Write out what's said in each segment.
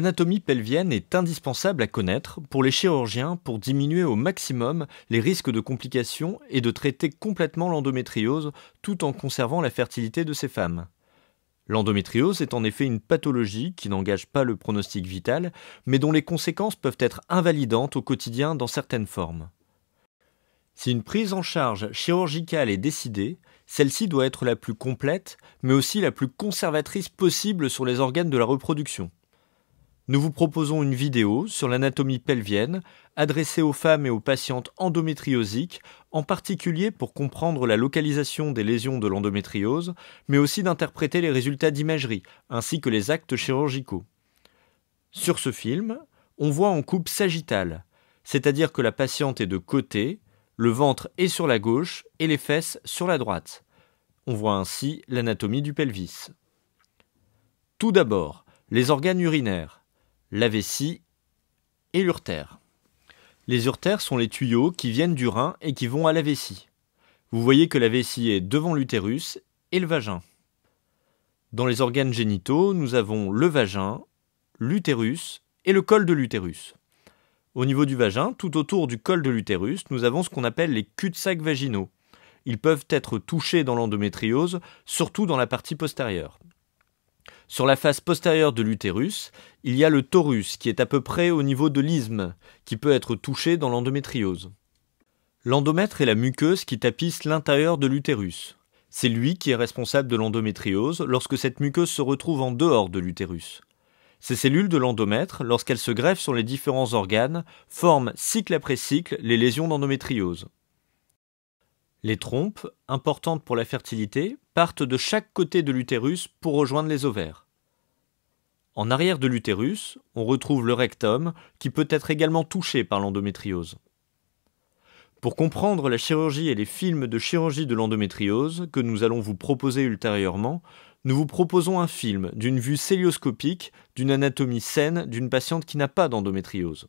L'anatomie pelvienne est indispensable à connaître pour les chirurgiens pour diminuer au maximum les risques de complications et de traiter complètement l'endométriose tout en conservant la fertilité de ces femmes. L'endométriose est en effet une pathologie qui n'engage pas le pronostic vital, mais dont les conséquences peuvent être invalidantes au quotidien dans certaines formes. Si une prise en charge chirurgicale est décidée, celle-ci doit être la plus complète, mais aussi la plus conservatrice possible sur les organes de la reproduction. Nous vous proposons une vidéo sur l'anatomie pelvienne adressée aux femmes et aux patientes endométriosiques, en particulier pour comprendre la localisation des lésions de l'endométriose, mais aussi d'interpréter les résultats d'imagerie, ainsi que les actes chirurgicaux. Sur ce film, on voit en coupe sagittale, c'est-à-dire que la patiente est de côté, le ventre est sur la gauche et les fesses sur la droite. On voit ainsi l'anatomie du pelvis. Tout d'abord, les organes urinaires, la vessie et l'urtère. Les urtères sont les tuyaux qui viennent du rein et qui vont à la vessie. Vous voyez que la vessie est devant l'utérus et le vagin. Dans les organes génitaux, nous avons le vagin, l'utérus et le col de l'utérus. Au niveau du vagin, tout autour du col de l'utérus, nous avons ce qu'on appelle les cul-de-sac vaginaux. Ils peuvent être touchés dans l'endométriose, surtout dans la partie postérieure. Sur la face postérieure de l'utérus, il y a le torus qui est à peu près au niveau de l'isthme, qui peut être touché dans l'endométriose. L'endomètre est la muqueuse qui tapisse l'intérieur de l'utérus. C'est lui qui est responsable de l'endométriose lorsque cette muqueuse se retrouve en dehors de l'utérus. Ces cellules de l'endomètre, lorsqu'elles se greffent sur les différents organes, forment cycle après cycle les lésions d'endométriose. Les trompes, importantes pour la fertilité, partent de chaque côté de l'utérus pour rejoindre les ovaires. En arrière de l'utérus, on retrouve le rectum qui peut être également touché par l'endométriose. Pour comprendre la chirurgie et les films de chirurgie de l'endométriose que nous allons vous proposer ultérieurement, nous vous proposons un film d'une vue cœlioscopique d'une anatomie saine d'une patiente qui n'a pas d'endométriose.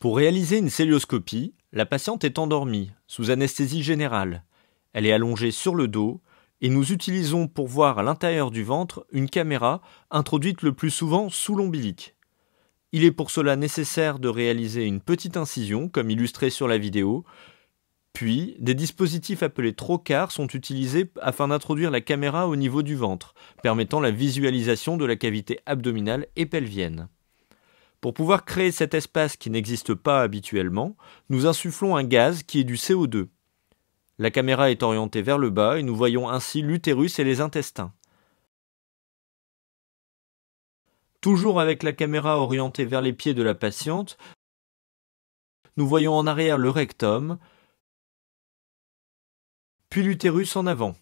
Pour réaliser une cœlioscopie, la patiente est endormie, sous anesthésie générale. Elle est allongée sur le dos et nous utilisons pour voir à l'intérieur du ventre une caméra introduite le plus souvent sous l'ombilic. Il est pour cela nécessaire de réaliser une petite incision, comme illustré sur la vidéo, puis des dispositifs appelés trocars sont utilisés afin d'introduire la caméra au niveau du ventre, permettant la visualisation de la cavité abdominale et pelvienne. Pour pouvoir créer cet espace qui n'existe pas habituellement, nous insufflons un gaz qui est du CO2. La caméra est orientée vers le bas et nous voyons ainsi l'utérus et les intestins. Toujours avec la caméra orientée vers les pieds de la patiente, nous voyons en arrière le rectum, puis l'utérus en avant.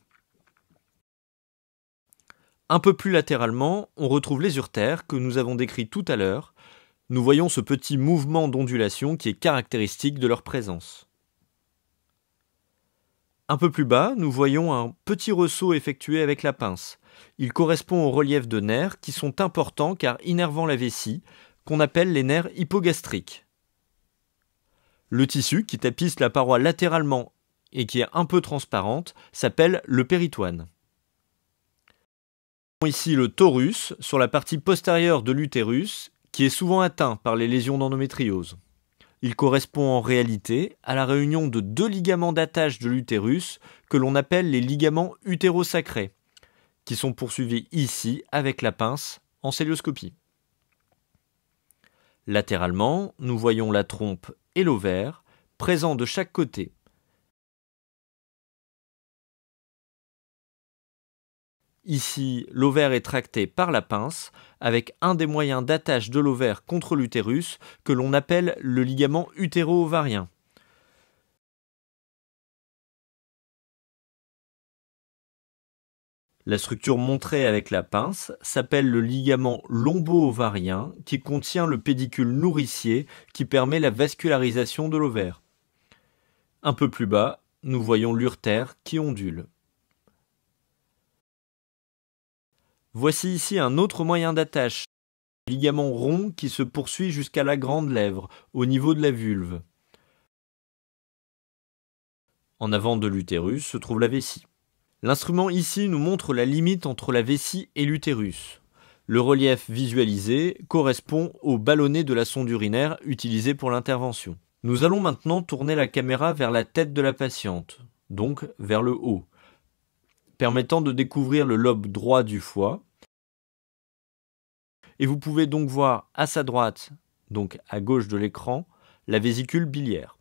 Un peu plus latéralement, on retrouve les urtères que nous avons décrits tout à l'heure. Nous voyons ce petit mouvement d'ondulation qui est caractéristique de leur présence. Un peu plus bas, nous voyons un petit ressaut effectué avec la pince. Il correspond aux reliefs de nerfs qui sont importants car innervant la vessie, qu'on appelle les nerfs hypogastriques. Le tissu qui tapisse la paroi latéralement et qui est un peu transparente s'appelle le péritoine. Ici le torus sur la partie postérieure de l'utérus qui est souvent atteint par les lésions d'endométriose. Il correspond en réalité à la réunion de deux ligaments d'attache de l'utérus que l'on appelle les ligaments utérosacrés, qui sont poursuivis ici avec la pince en cœlioscopie. Latéralement, nous voyons la trompe et l'ovaire, présents de chaque côté. Ici, l'ovaire est tracté par la pince, avec un des moyens d'attache de l'ovaire contre l'utérus que l'on appelle le ligament utéro-ovarien. La structure montrée avec la pince s'appelle le ligament lombo-ovarien qui contient le pédicule nourricier qui permet la vascularisation de l'ovaire. Un peu plus bas, nous voyons l'urtère qui ondule. Voici ici un autre moyen d'attache, le ligament rond qui se poursuit jusqu'à la grande lèvre, au niveau de la vulve. En avant de l'utérus se trouve la vessie. L'instrument ici nous montre la limite entre la vessie et l'utérus. Le relief visualisé correspond au ballonnet de la sonde urinaire utilisée pour l'intervention. Nous allons maintenant tourner la caméra vers la tête de la patiente, donc vers le haut, permettant de découvrir le lobe droit du foie. Et vous pouvez donc voir à sa droite, donc à gauche de l'écran, la vésicule biliaire.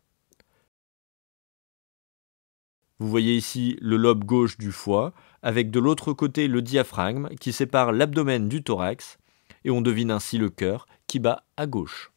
Vous voyez ici le lobe gauche du foie, avec de l'autre côté le diaphragme qui sépare l'abdomen du thorax, et on devine ainsi le cœur qui bat à gauche.